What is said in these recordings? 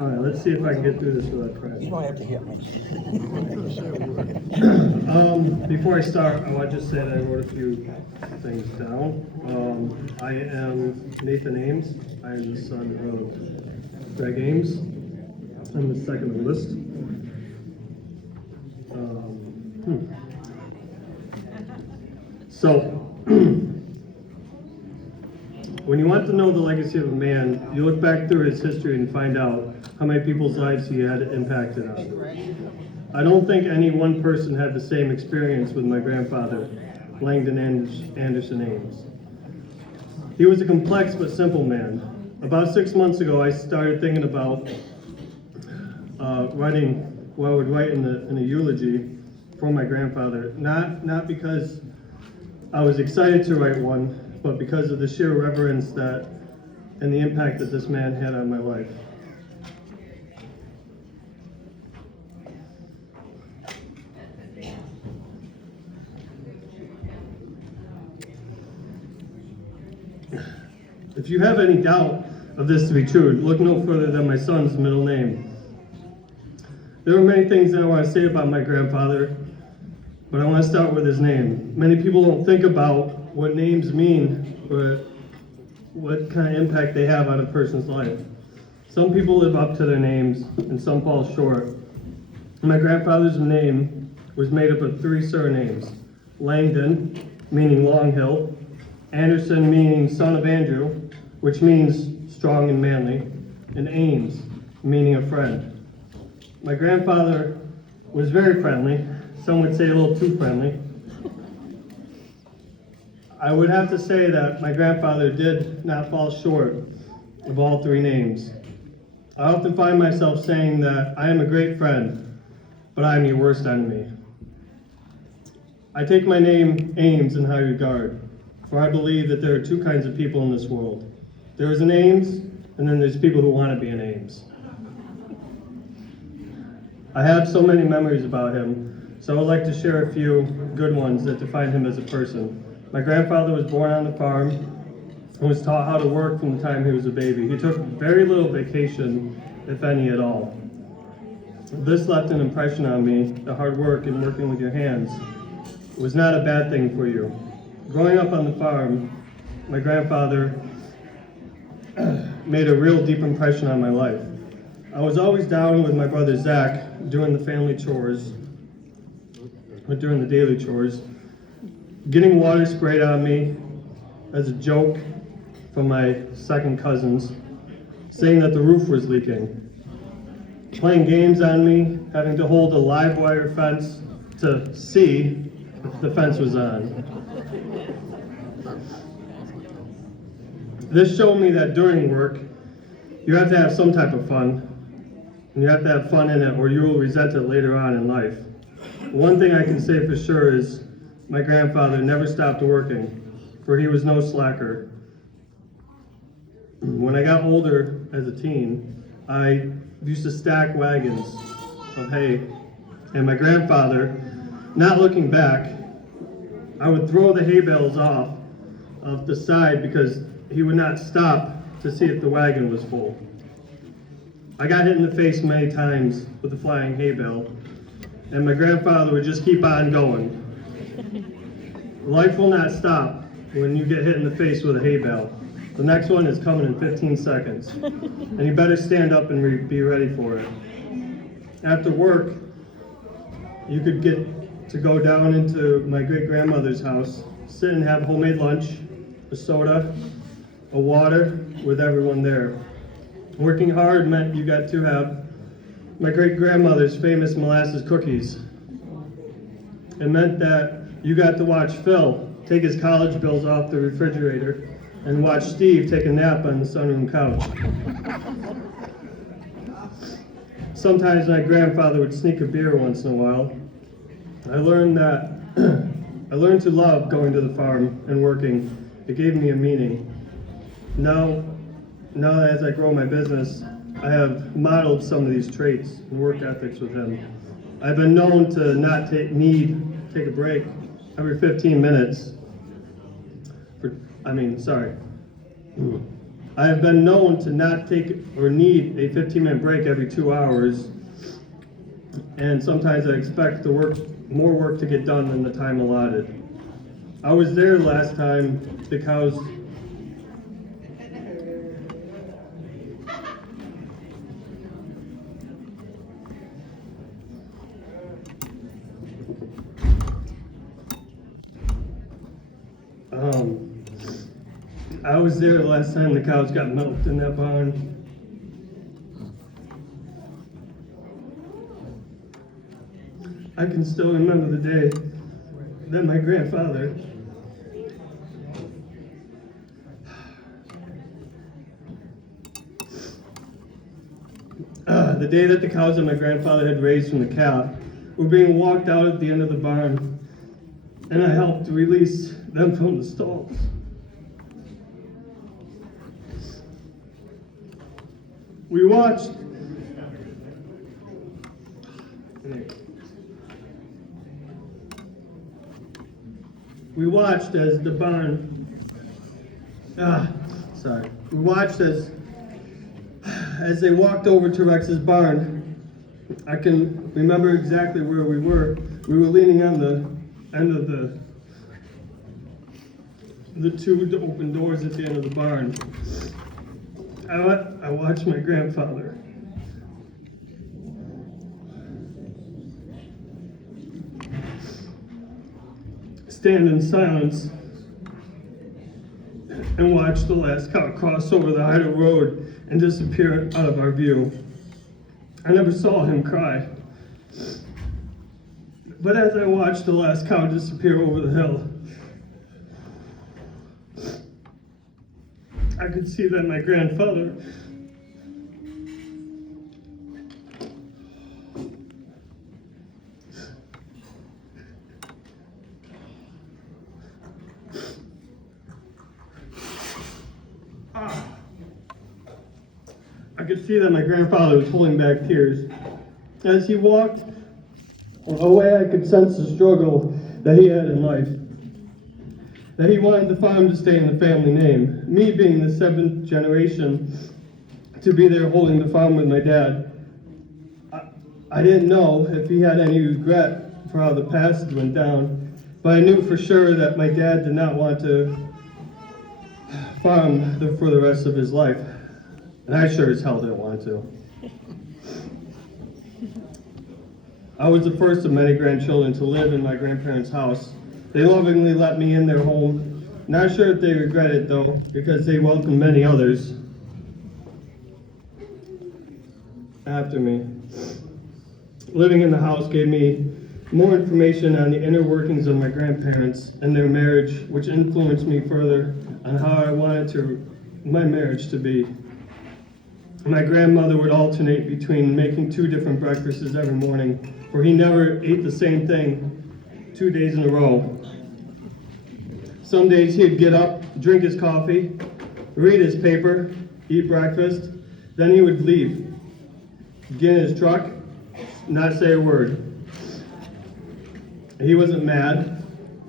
All right, let's see if I can get through this without crying. You don't have to hit me. Before I start, I want to just say that I wrote a few things down. I am Nathan Ames. I am the son of Greg Ames. I'm the second on the list. So, when you want to know the legacy of a man, you look back through his history and find out how many people's lives he had impacted on. I don't think any one person had the same experience with my grandfather, Langdon Anderson Ames. He was a complex but simple man. About 6 months ago, I started thinking about writing what I would write in a eulogy for my grandfather, not because I was excited to write one, but because of the sheer reverence that and the impact that this man had on my life. If you have any doubt of this to be true, look no further than my son's middle name. There are many things that I want to say about my grandfather, but I want to start with his name. Many people don't think about what names mean or what kind of impact they have on a person's life. Some people live up to their names and some fall short. My grandfather's name was made up of 3 surnames: Langdon, meaning Long Hill; Anderson, meaning son of Andrew, which means strong and manly; and Ames, meaning a friend. My grandfather was very friendly, some would say a little too friendly. I would have to say that my grandfather did not fall short of all 3 names. I often find myself saying that I am a great friend, but I am your worst enemy. I take my name Ames in high regard, for I believe that there are 2 kinds of people in this world. There is an Ames, and then there's people who want to be an Ames. I have so many memories about him, so I would like to share a few good ones that define him as a person. My grandfather was born on the farm and was taught how to work from the time he was a baby. He took very little vacation, if any at all. This left an impression on me that hard work and working with your hands was not a bad thing for you. Growing up on the farm, my grandfather made a real deep impression on my life. I was always down with my brother Zach doing the family chores, or during the daily chores, getting water sprayed on me as a joke from my second cousins, saying that the roof was leaking, playing games on me, having to hold a live wire fence to see if the fence was on. This showed me that during work, you have to have some type of fun, and you have to have fun in it or you will resent it later on in life. One thing I can say for sure is my grandfather never stopped working, for he was no slacker. When I got older as a teen, I used to stack wagons of hay, and my grandfather, not looking back, I would throw the hay bales off of the side because he would not stop to see if the wagon was full. I got hit in the face many times with a flying hay bale, and my grandfather would just keep on going. Life will not stop when you get hit in the face with a hay bale. The next one is coming in 15 seconds, and you better stand up and be ready for it. After work, you could get to go down into my great-grandmother's house, sit and have homemade lunch, a soda, a water with everyone there. Working hard meant you got to have my great-grandmother's famous molasses cookies. It meant that you got to watch Phil take his college bills off the refrigerator and watch Steve take a nap on the sunroom couch. Sometimes my grandfather would sneak a beer once in a while. I learned to love going to the farm and working. It gave me a meaning. Now as I grow my business, I have modeled some of these traits and work ethics with him. I've been known to not take a break every 15 minutes. I have been known to not take or need a 15-minute break every 2 hours, and sometimes I expect more work to get done than the time allotted. I was there last time the cows I was there the last time the cows got milked in that barn. I can still remember the day that my grandfather the day that the cows that my grandfather had raised from the calf were being walked out at the end of the barn, and I helped release them from the stalls. We watched as the barn, we watched as they walked over to Rex's barn. I can remember exactly where we were. We were leaning on the end of the two open doors at the end of the barn. I watched my grandfather stand in silence and watch the last cow cross over the Idaho Road and disappear out of our view. I never saw him cry. But as I watched the last cow disappear over the hill, I could see that my grandfather was holding back tears. As he walked away, I could sense the struggle that he had in life. That he wanted the farm to stay in the family name. Me being the 7th generation to be there holding the farm with my dad, I didn't know if he had any regret for how the past went down, but I knew for sure that my dad did not want to farm for the rest of his life, and I sure as hell didn't want to. I was the first of many grandchildren to live in my grandparents' house. They lovingly let me in their home. Not sure if they regret it though, because they welcomed many others after me. Living in the house gave me more information on the inner workings of my grandparents and their marriage, which influenced me further on how I wanted my marriage to be. My grandmother would alternate between making 2 different breakfasts every morning, for he never ate the same thing 2 days in a row. Some days he'd get up, drink his coffee, read his paper, eat breakfast, then he would leave, get in his truck, not say a word. He wasn't mad,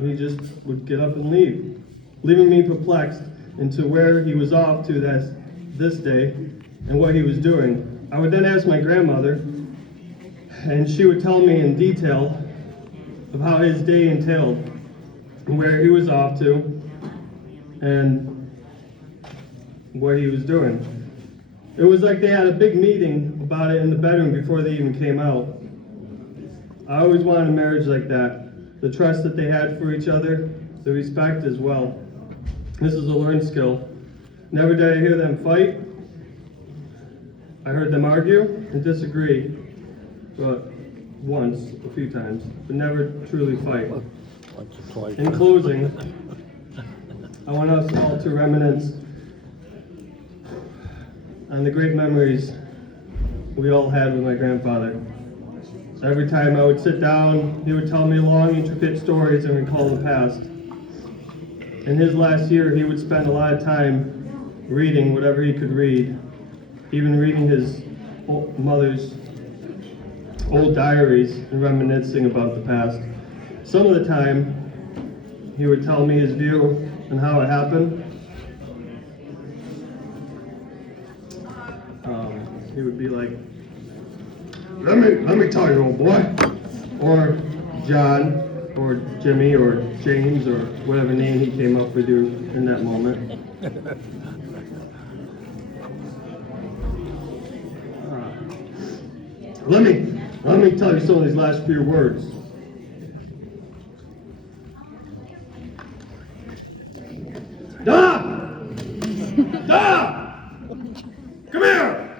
he just would get up and leave, leaving me perplexed into where he was off to this day and what he was doing. I would then ask my grandmother, and she would tell me in detail of how his day entailed, and where he was off to, and what he was doing. It was like they had a big meeting about it in the bedroom before they even came out. I always wanted a marriage like that. The trust that they had for each other, the respect as well. This is a learned skill. Never did I hear them fight. I heard them argue and disagree, but once, a few times, but never truly fight. In closing, I want us all to reminisce on the great memories we all had with my grandfather. Every time I would sit down, he would tell me long, intricate stories and recall the past. In his last year, he would spend a lot of time reading whatever he could read, even reading his mother's old diaries and reminiscing about the past. Some of the time, he would tell me his view and how it happened. he would be like, let me tell you, old boy, or John, or Jimmy, or James, or whatever name he came up with you in that moment. Let me tell you some of these last few words. Da! Da! Come here!